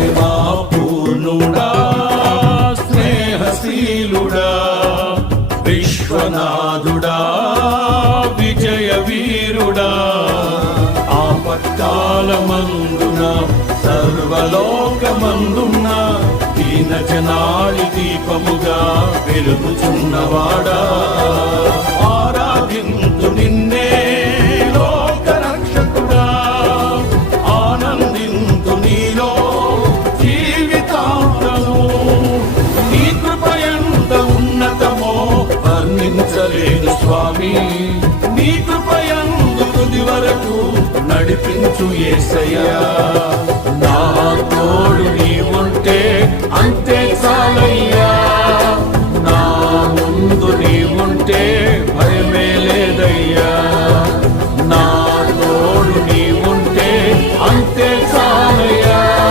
ప్రేమా పూర్ణుడా స్నేహశీలుడా విశ్వనాథుడా విజయ వీరుడా ఆపత్కాలమందున సర్వలోకమందున దీన జనాళి దీపముగా వెలుగుచున్నవాడా ఆరాధింతు నిన్నే లోక రక్షకుడా ఆనందింతు నీలో జీవితాంతము నీ కృపయంత ఉన్నతమో వర్ణించలేను స్వామి నీ కృపయందు తుది వరకు నడిపించు యేసయ్యా